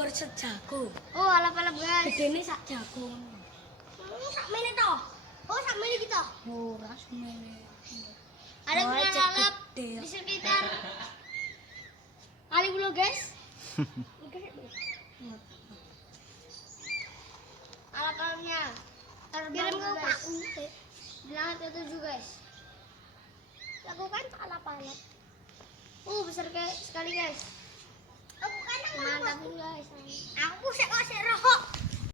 ukuran sejago. Oh, alap-alap guys. Gedene sak jago. Sak mene toh. Oh, sak mene gitu. Ora semene. Ada Oh, ukuran cek alap gede. di sekitar kali dulu guys. Alap-alapnya. Kirim ke Pak Unte. Bilang ke 7 guys. Lakukan alap-alap. Besar kayak sekali guys. Aku kan mantap guys. Aku sih kok sih rohok.